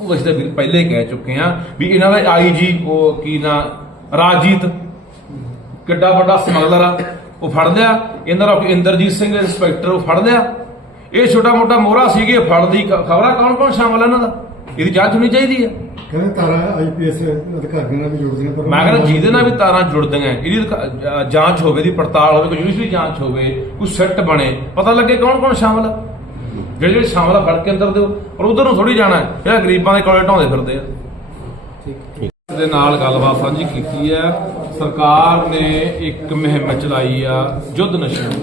ਉਹ ਅਸੀਂ ਤਾਂ ਵੀ ਪਹਿਲੇ ਹੀ ਕਹਿ ਚੁੱਕੇ ਆ ਵੀ ਇਹਨਾਂ ਦਾ ਆਈਜੀ ਉਹ ਕੀ ਨਾ ਰਾਜੀਤ ਕਿੱਡਾ ਵੱਡਾ ਸਮਗਲਰ ਆ ਉਹ ਫੜ ਲਿਆ। ਇਹਨਾਂ ਦਾ ਇੰਦਰਜੀਤ ਸਿੰਘ ਇੰਸਪੈਕਟਰ ਉਹ ਫੜ ਲਿਆ। ਇਹ ਛੋਟਾ ਮੋਟਾ ਮੋਹਰਾ ਸੀਗੇ ਫੜਦੀ ਖਬਰਾਂ ਕੌਣ ਕੌਣ ਸ਼ਾਮਲ ਆ ਇਹਨਾਂ ਦਾ? ਇਹਦੀ ਜਾਂਚ ਹੋਣੀ ਚਾਹੀਦੀ ਹੈ ਕਹਿੰਦੇ ਤਾਰਾ ਆਈਪੀਐਸ ਅਧਿਕਾਰੀਆਂ ਨਾਲ ਵੀ ਜੁੜਦੀਆਂ ਪਰ ਮੈਂ ਕਹਿੰਦਾ ਜਿਹਦੇ ਨਾਲ ਵੀ ਤਾਰਾਂ ਜੁੜਦੀਆਂ ਇਹਦੀ ਜਾਂਚ ਹੋਵੇ ਦੀ ਪੜਤਾਲ ਹੋਵੇ ਕੋਈ ਜੁਡੀਸ਼ਰੀ ਜਾਂਚ ਹੋਵੇ ਕੋਈ ਸੈੱਟ ਬਣੇ ਪਤਾ ਲੱਗੇ ਕੌਣ ਕੌਣ ਸ਼ਾਮਲ ਆ। ਜਿਹੜੇ ਜਿਹੜੇ ਸ਼ਾਮਲ ਆ ਫੜ ਕੇ ਅੰਦਰ ਦਿਓ ਪਰ ਉਧਰ ਨੂੰ ਥੋੜੀ ਜਾਣਾ ਹੈ। ਜਿਹੜਾ ਗਰੀਬਾਂ ਦੇ ਕੋਲੇ ਢਾਉਂਦੇ ਫਿਰਦੇ ਆ। ਦੇ ਨਾਲ ਗੱਲਬਾਤ ਸਾਂਝੀ ਕੀਤੀ ਹੈ। ਸਰਕਾਰ ਨੇ ਇੱਕ ਮੁਹਿੰਮ ਚਲਾਈ ਆ, ਯੁੱਧ ਨਸ਼ਿਆਂ ਦੀ।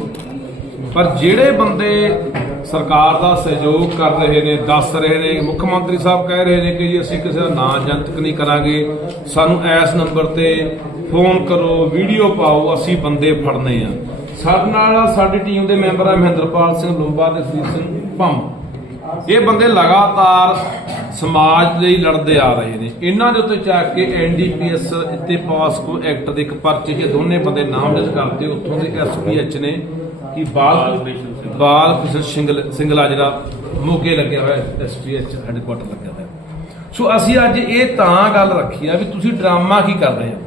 ਪਰ ਜਿਹੜੇ ਬੰਦੇ ਸਰਕਾਰ ਦਾ ਸਹਿਯੋਗ ਕਰ ਰਹੇ ਨੇ, ਦੱਸ ਰਹੇ ਨੇ, ਮੁੱਖ ਮੰਤਰੀ ਸਾਹਿਬ ਕਹਿ ਰਹੇ ਨੇ ਕਿ ਜੀ ਅਸੀਂ ਕਿਸੇ ਦਾ ਨਾਂ ਜਨਤਕ ਨਹੀਂ ਕਰਾਂਗੇ। ਸਾਨੂੰ ਇਸ ਨੰਬਰ ਤੇ ਫੋਨ ਕਰੋ, ਵੀਡੀਓ ਪਾਓ, ਅਸੀਂ ਬੰਦੇ ਫੜਨੇ ਆ। ਸਾਡੇ ਨਾਲ ਸਾਡੀ ਟੀਮ ਦੇ ਮੈਂਬਰ ਆ ਮਹਿੰਦਰਪਾਲ ਸਿੰਘ ਲੰਬਾ ਤੇ ਸੁਰਜੀਤ ਸਿੰਘ ਭੰਮ। ਇਹ ਬੰਦੇ ਲਗਾਤਾਰ ਸਮਾਜ ਲਈ ਲੜਦੇ ਆ ਰਹੇ ਨੇ। ਇਹਨਾਂ ਦੇ ਉੱਤੇ ਚੱਕ ਕੇ ਐਨਡੀਪੀਐਸ ਤੇ ਪਾਸਕੋ ਐਕਟ ਦੇ ਇੱਕ ਪਰਚੇ ਇਹ ਦੋਨੇ ਬੰਦੇ ਨਾਮਜ਼ਦ ਕਰਦੇ ਉੱਥੋਂ ਦੇ ਐਸਪੀਐਚ ਨੇ ਕਿ ਬਾਲ ਬਾਲ ਕ੍ਰਿਸ਼ਨ ਸਿੰਗਲ ਸਿੰਗਲਾ ਜਿਹੜਾ ਮੋਗੇ ਲੱਗਿਆ ਹੋਇਆ ਐਸਪੀਐਚ ਹੈੱਡਕੁਆਟਰ ਲੱਗਿਆ ਹੋਇਆ। ਸੋ ਅਸੀਂ ਅੱਜ ਇਹ ਤਾਂ ਗੱਲ ਰੱਖੀ ਆ ਵੀ ਤੁਸੀਂ ਡਰਾਮਾ ਕੀ ਕਰ ਰਹੇ ਹੋ?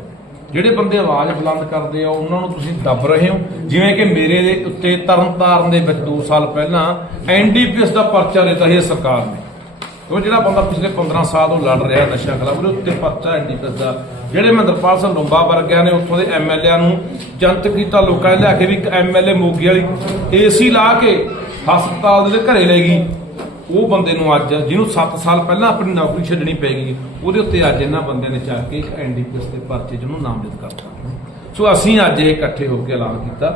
ਜਿਹੜੇ ਬੰਦੇ ਆਵਾਜ਼ ਬੁਲੰਦ ਕਰਦੇ ਆ, ਉਹਨਾਂ ਨੂੰ ਤੁਸੀਂ ਦੱਬ ਰਹੇ ਹੋ। ਜਿਵੇਂ ਕਿ ਮੇਰੇ ਦੇ ਉੱਤੇ ਤਰਨਤਾਰਨ ਦੇ ਵਿੱਚ 2 ਸਾਲ ਪਹਿਲਾਂ ਐਨਡੀਪੀਐਸ ਦਾ ਪਰਚਾ ਦਿੱਤਾ ਸੀ ਸਰਕਾਰ ਨੇ। ਉਹ ਜਿਹੜਾ ਬੰਦਾ ਪਿਛਲੇ 15 ਸਾਲ ਤੋਂ ਲੜ ਰਿਹਾ ਨਸ਼ਾ ਖਿਲਾਫ, ਉਹਦੇ ਉੱਤੇ ਪਰਚਾ ਐਨਡੀਪੀਐਸ ਦਾ। ਜਿਹੜੇ ਮਹਿੰਦਰਪਾਲ ਸਿੰਘ ਲੰਬਾ ਵਰਗਿਆਂ ਨੇ ਉੱਥੋਂ ਦੇ ਐਮਐਲਏਆਂ ਨੂੰ ਜਨਤਕ ਕੀਤਾ, ਲੋਕਾਂ ਨੇ ਲਿਆ ਕੇ ਵੀ ਇੱਕ ਐਮਐਲਏ ਮੋਗੀ ਵਾਲੀ, ਏਸੀ ਲਾ ਕੇ ਹਸਪਤਾਲ ਦੇ ਘਰੇ ਲੈ ਗਈ। ਉਹ ਬੰਦੇ ਨੂੰ ਅੱਜ, ਜਿਹਨੂੰ 7 ਸਾਲ ਪਹਿਲਾਂ ਆਪਣੀ ਨੌਕਰੀ ਛੱਡਣੀ ਪੈ ਗਈ ਉਹਦੇ ਉੱਤੇ ਅੱਜ ਇਹਨਾਂ ਬੰਦਿਆਂ ਨੇ ਚੱਕ ਕੇ ਇੱਕ ਐਨਡੀਪੀਐਸ ਦੇ ਪਰਚੇ ਜਿਹਨੂੰ ਨਾਮਜ਼ਦ ਕਰਤਾ। ਸੋ ਅਸੀਂ ਅੱਜ ਇਹ ਇਕੱਠੇ ਹੋ ਕੇ ਐਲਾਨ ਕੀਤਾ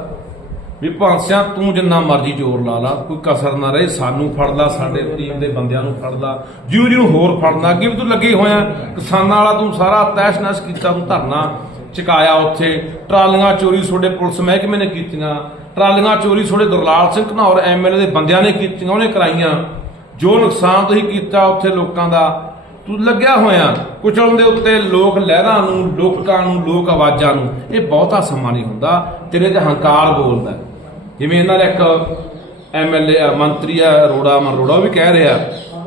ਵੀ ਭਾਂਸਿਆਂ ਤੂੰ ਜਿੰਨਾ ਮਰਜ਼ੀ ਜ਼ੋਰ ਲਾ ਲਾ, ਕੋਈ ਕਸਰ ਨਾ ਰਹੇ, ਸਾਨੂੰ ਫੜ ਲਾ, ਸਾਡੇ ਟੀਮ ਦੇ ਬੰਦਿਆਂ ਨੂੰ ਫੜ ਲਾ, ਜਿਉਂ ਜਿਹਨੂੰ ਹੋਰ ਫੜਨਾ ਕਿ ਵੀ ਤੂੰ ਲੱਗੇ ਹੋਇਆ, ਕਿਸਾਨਾਂ ਵਾਲਾ ਤੂੰ ਸਾਰਾ ਤੈਸ਼ ਨੈਸ਼ ਕੀਤਾ, ਤੂੰ ਧਰਨਾ ਚੁਕਾਇਆ ਉੱਥੇ, ਟਰਾਲੀਆਂ ਚੋਰੀ ਤੁਹਾਡੇ ਪੁਲਿਸ ਮਹਿਕਮੇ ਨੇ ਕੀਤੀਆਂ, ਟਰਾਲੀਆਂ ਚੋਰੀ ਤੁਹਾਡੇ ਦੁਰਲਾਲ ਸਿੰਘ ਘਨੌਰ ਐਮਐਲਏ ਦੇ ਬੰਦਿਆਂ ਨੇ ਕੀਤੀਆਂ, ਉਹਨੇ ਕਰਾਈਆਂ। ਜੋ ਨੁਕਸਾਨ ਤੁਸੀਂ ਕੀਤਾ ਉੱਥੇ ਲੋਕਾਂ ਦਾ, ਤੂੰ ਲੱਗਿਆ ਹੋਇਆ, ਕੁਚਲਣ ਦੇ ਉੱਤੇ ਲੋਕ ਲਹਿਰਾਂ ਨੂੰ ਲੋਕਾਂ ਨੂੰ, ਲੋਕ ਆਵਾਜ਼ਾਂ ਨੂੰ, ਇਹ ਬਹੁਤਾ ਸਮਾਂ ਨਹੀਂ ਹੁੰਦਾ, ਤੇਰੇ ਤੇ ਹੰਕਾਰ ਬੋਲਦਾ ਜਿਵੇਂ ਇਹਨਾਂ ਦਾ ਇੱਕ ਐਮਐਲਏ ਮੰਤਰੀ ਆ, ਅਰੋੜਾ ਮਰੋੜਾ ਉਹ ਵੀ ਕਹਿ ਰਿਹਾ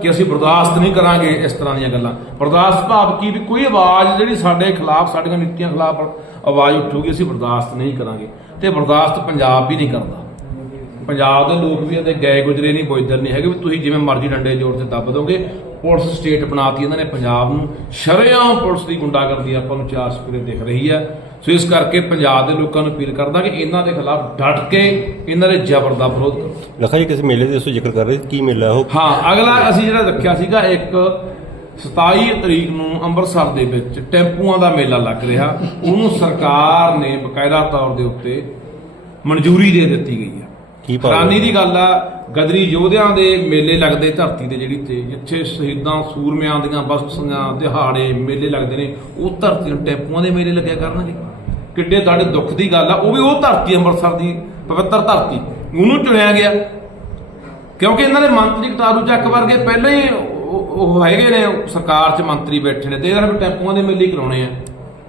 ਕਿ ਅਸੀਂ ਬਰਦਾਸ਼ਤ ਨਹੀਂ ਕਰਾਂਗੇ ਇਸ ਤਰ੍ਹਾਂ ਦੀਆਂ ਗੱਲਾਂ। ਬਰਦਾਸ਼ਤ ਭਾਵ ਕੀ? ਵੀ ਕੋਈ ਆਵਾਜ਼ ਜਿਹੜੀ ਸਾਡੇ ਖਿਲਾਫ, ਸਾਡੀਆਂ ਨੀਤੀਆਂ ਖਿਲਾਫ ਆਵਾਜ਼ ਉੱਠੂਗੀ, ਅਸੀਂ ਬਰਦਾਸ਼ਤ ਨਹੀਂ ਕਰਾਂਗੇ। ਤੇ ਬਰਦਾਸ਼ਤ ਪੰਜਾਬ ਵੀ ਨਹੀਂ ਕਰਦਾ। ਪੰਜਾਬ ਦੇ ਲੋਕ ਵੀ ਇਹਦੇ ਗਏ ਗੁਜਰੇ ਨਹੀਂ ਬੋਇਦਰ ਨਹੀਂ ਹੈਗੇ ਵੀ ਤੁਸੀਂ ਜਿਵੇਂ ਮਰਜ਼ੀ ਡੰਡੇ ਜੋੜ ਤੇ ਦੱਬ ਦੋਗੇ ਪੁਲਿਸ ਸਟੇਟ ਬਣਾਤੀ ਇਹਨਾਂ ਨੇ ਪੰਜਾਬ ਨੂੰ। ਸ਼ਰੇਆਮ ਪੁਲਿਸ ਦੀ ਗੁੰਡਾਗਰਦੀ ਆਪਾਂ ਨੂੰ ਚਾਰ ਸਪਰੇ ਦਿਖ ਰਹੀ ਹੈ। ਸੋ ਇਸ ਕਰਕੇ ਪੰਜਾਬ ਦੇ ਲੋਕਾਂ ਨੂੰ ਅਪੀਲ ਕਰਦਾ ਕਿ ਇਹਨਾਂ ਦੇ ਖਿਲਾਫ ਡਟ ਕੇ ਇਹਨਾਂ ਦੇ ਜ਼ਬਰ ਦਾ ਵਿਰੋਧ ਕਰੋ। ਲਖਾ ਜੀ ਕਿਸੇ ਮੇਲੇ ਦੇ ਤੁਸੀਂ ਜ਼ਿਕਰ ਕਰ ਰਹੇ ਕੀ ਮੇਲਾ ਹੈ ਉਹ? ਹਾਂ ਅਗਲਾ ਅਸੀਂ ਜਿਹੜਾ ਰੱਖਿਆ ਸੀਗਾ ਇੱਕ 27 ਤਰੀਕ ਨੂੰ ਅੰਮ੍ਰਿਤਸਰ ਦੇ ਵਿੱਚ ਟੈਂਪੂਆਂ ਦਾ ਮੇਲਾ ਲੱਗ ਰਿਹਾ। ਉਹਨੂੰ ਸਰਕਾਰ ਨੇ ਬਕਾਇਦਾ ਤੌਰ ਦੇ ਉੱਤੇ ਮਨਜ਼ੂਰੀ ਦੇ ਦਿੱਤੀ ਗਈ ਹੈ। ਕੀ ਭਾਵ ਹੈਰਾਨੀ ਦੀ ਗੱਲ ਆ, ਗਦਰੀ ਯੋਧਿਆਂ ਦੇ ਮੇਲੇ ਲੱਗਦੇ ਧਰਤੀ ਦੇ ਜਿਹੜੀ ਤੇ ਜਿੱਥੇ ਸ਼ਹੀਦਾਂ ਸੂਰਮਿਆਂ ਦੀਆਂ ਬਸਤੀਆਂ ਦਿਹਾੜੇ, ਮੇਲੇ ਲੱਗਦੇ ਨੇ, ਉਹ ਧਰਤੀ ਨੂੰ ਟੈਂਪੂਆਂ ਦੇ ਮੇਲੇ ਲੱਗਿਆ ਕਰਨਗੇ। ਕਿੱਡੇ ਸਾਡੇ ਦੁੱਖ ਦੀ ਗੱਲ ਆ, ਉਹ ਵੀ ਉਹ ਧਰਤੀ, ਅੰਮ੍ਰਿਤਸਰ ਦੀ ਪਵਿੱਤਰ ਧਰਤੀ। ਉਹਨੂੰ ਚੁਣਿਆ ਗਿਆ। ਕਿਉਂਕਿ ਇਹਨਾਂ ਦੇ ਮੰਤਰੀ ਕਟਾਰੂ ਚੱਕ ਵਰਗੇ ਪਹਿਲਾਂ ਹੀ ਉਹ ਹੈਗੇ ਨੇ, ਸਰਕਾਰ 'ਚ ਮੰਤਰੀ ਬੈਠੇ ਨੇ ਤੇ ਇਹਨਾਂ ਨੇ ਟੈਂਪੂਆਂ ਦੇ ਮੇਲੇ ਕਰਾਉਣੇ ਆ।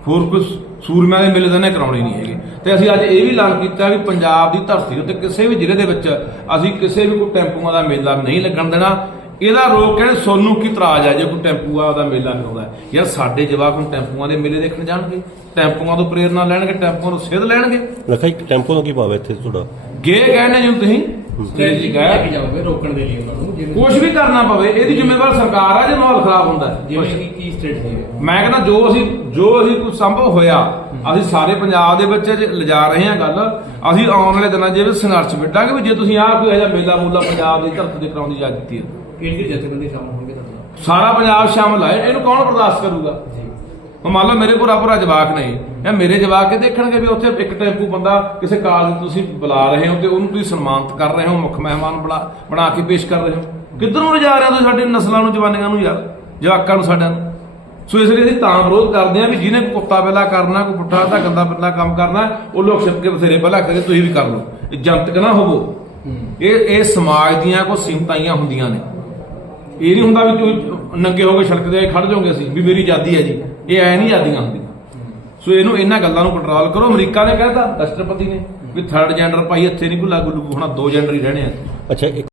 ਹੋਰ ਕੁਝ ਸੂਰਮਿਆਂ ਦੇ ਮੇਲੇ ਤਾਂ ਨੇ ਕਰਾਉਣੇ ਨਹੀਂ ਹੈਗੇ। ਤੇ ਅਸੀਂ ਅੱਜ ਇਹ ਵੀ ਐਲਾਨ ਕੀਤਾ ਵੀ ਪੰਜਾਬ ਦੀ ਧਰਤੀ ਉੱਤੇ ਕਿਸੇ ਵੀ ਜ਼ਿਲ੍ਹੇ ਦੇ ਵਿੱਚ ਅਸੀਂ ਕਿਸੇ ਵੀ ਕੋਈ ਟੈਂਪੂਆਂ ਦਾ ਮੇਲਾ ਨਹੀਂ ਲੱਗਣ ਦੇਣਾ। ਇਹਦਾ ਰੋਕ ਕਹਿੰਦੇ ਸੋਨੂੰ ਕੀ ਤਰਾਜ ਆ ਜੇ ਕੋਈ ਟੈਂਪੂਆ ਦਾ ਮੇਲਾ ਕਰਾਉਂਦਾ ਹੈ। ਯਾਰ ਸਾਡੇ ਜਵਾਕ ਹੁਣ ਟੈਂਪੂਆਂ ਦੇ ਮੇਲੇ ਦੇਖਣ ਜਾਣਗੇ। ਟੈਂਪੂਆਂ ਤੋਂ ਪ੍ਰੇਰਨਾ ਲੈਣਗੇ ਟੈਂਪੂਆਂ ਤੋਂ ਸਿੱਧ ਲੈਣਗੇ। ਲਖਾ ਜੀ ਟੈਂਪੋ ਦਾ ਕੀ ਭਾਵ ਹੈ ਇੱਥੇ ਤੁਹਾਡਾ? ਗੇ ਕਹਿੰਦੇ ਜਿਉਂ ਤੁਸੀਂ। ਸਟ੍ਰੈਟਜੀ ਲੈ ਗਏ। ਕੇ ਜਾਓਗੇ ਰੋਕਣ ਦੇ ਲਈ ਉਹਨਾਂ ਨੂੰ ਜਿਵੇਂ ਕੁਝ ਵੀ ਕਰਨਾ ਪਵੇ ਇਹਦੀ ਜ਼ਿੰਮੇਵਾਰ ਸਰਕਾਰ ਆ ਜੇ ਮਾਹੌਲ ਖਰਾਬ ਹੁੰਦਾ ਹੈ। ਜਿਵੇਂ ਕਿ ਕੀ ਸਟ੍ਰੈਟਜੀ ਹੈ? ਮੈਂ ਕਹਿੰਦਾ ਜੋ ਅਸੀਂ ਜੋ ਅਸੀਂ ਕੁਝ ਸੰਭਵ ਹੋਇਆ ਅਸੀਂ ਸਾਰੇ ਪੰਜਾਬ ਦੇ ਵਿੱਚ ਜੇ ਲਿਜਾ ਰਹੇ ਹਾਂ ਗੱਲ ਅਸੀਂ ਆਉਣ ਵਾਲੇ ਦਿਨਾਂ 'ਚ ਜੇ ਸੰਘਰਸ਼ ਵਿੱਢਾਂਗੇ ਵੀ ਜੇ ਤੁਸੀਂ ਆਹ ਕੋਈ ਇਹਦਾ ਮੇਲਾ ਮੂਲਾ ਪੰਜਾਬ ਦੀ ਧਰਤੀ ਤੇ ਕਰਾਉਣ ਦੀ ਇਜਾਜ਼ਤ ਦਿੱਤੀ ਹੈ। ਕਿਹੜੀ ਜਥੇਬੰਦੀ ਸ਼ਾਮਲ ਹੋਣਗੇ ਤੁਹਾਡੇ ਸਾਰਾ ਪੰਜਾਬ ਸ਼ਾਮਲ ਹੈ ਇਹਨੂੰ ਕੌਣ ਬਰਦਾਸ਼ਤ ਕਰੂਗਾ? ਜੀ। ਹੁਣ ਮੰਨ ਲਓ ਮੇਰੇ ਪੂਰਾ ਪੂਰਾ ਜਵਾਕ ਨੇ ਜਾਂ ਮੇਰੇ ਜਵਾਕ ਇਹ ਦੇਖਣਗੇ ਵੀ ਉੱਥੇ ਇੱਕ ਟੈਂਪੂ ਬੰਦਾ ਕਿਸੇ ਕਾਲਜ ਤੁਸੀਂ ਬੁਲਾ ਰਹੇ ਹੋ ਤੇ ਉਹਨੂੰ ਤੁਸੀਂ ਸਨਮਾਨਿਤ ਕਰ ਰਹੇ ਹੋ ਮੁੱਖ ਮਹਿਮਾਨ ਬਣਾ ਬਣਾ ਕੇ ਪੇਸ਼ ਕਰ ਰਹੇ ਹੋ। ਕਿੱਧਰ ਨੂੰ ਲਿਜਾ ਰਹੇ ਹੋ ਸਾਡੇ ਨਸਲਾਂ ਨੂੰ ਜਵਾਨੀਆਂ ਨੂੰ ਯਾਰ ਜਵਾਕਾਂ ਨੂੰ ਸਾਡਿਆਂ ਨੂੰ? ਸੋ ਇਸ ਲਈ ਅਸੀਂ ਤਾਂ ਵਿਰੋਧ ਕਰਦੇ ਹਾਂ ਵੀ ਜਿਹਨੇ ਕੁੱਤਾ ਪਹਿਲਾ ਕਰਨਾ ਕੋਈ ਪੁੱਠਾ ਤਾਂ ਗੰਦਾ ਪਹਿਲਾ ਕੰਮ ਕਰਨਾ ਉਹ ਲੋਕ ਛਿਪ ਕੇ ਬਥੇਰੇ ਪਹਿਲਾ ਕਰੇ ਤੁਸੀਂ ਵੀ ਕਰ ਲਓ। ਇਹ ਜਨਤਕ ਨਾ ਹੋਵੋ। ਇਹ ਇਹ ਸਮਾਜ ਦੀਆਂ ਕੋਈ ਸਿੰਮਤਾਈਆਂ ਹੁੰਦੀਆਂ ਨੇ। ਇਹ ਨਹੀਂ ਹੁੰਦਾ ਵੀ ਤੁਸੀਂ ਨੰਗੇ ਹੋ ਕੇ ਸੜਕ ਤੇ ਖੜ ਜਾਓਗੇ ਅਸੀਂ, ਵੀ ਮੇਰੀ ਆਜ਼ਾਦੀ ਹੈ ਜੀ। ਇਹ ਐ ਨਹੀਂ ਆਜ਼ਾਦੀਆਂ ਹੁੰਦੀਆਂ। ਸੋ ਇਹਨੂੰ ਇਹਨਾਂ ਗੱਲਾਂ ਨੂੰ ਕੰਟਰੋਲ ਕਰੋ। ਅਮਰੀਕਾ ਨੇ ਕਹਿਤਾ ਰਾਸ਼ਟਰਪਤੀ ਨੇ, ਵੀ ਥਰਡ ਜੈਂਡਰ ਭਾਈ ਇੱਥੇ ਨਹੀਂ ਕੋਈ ਲਾਗੂ ਲੂਗੂ ਹੋਣਾ ਦੋ ਜੈਂਡਰ ਹੀ ਰਹਿਣੇ ਆ ਅੱਛਾ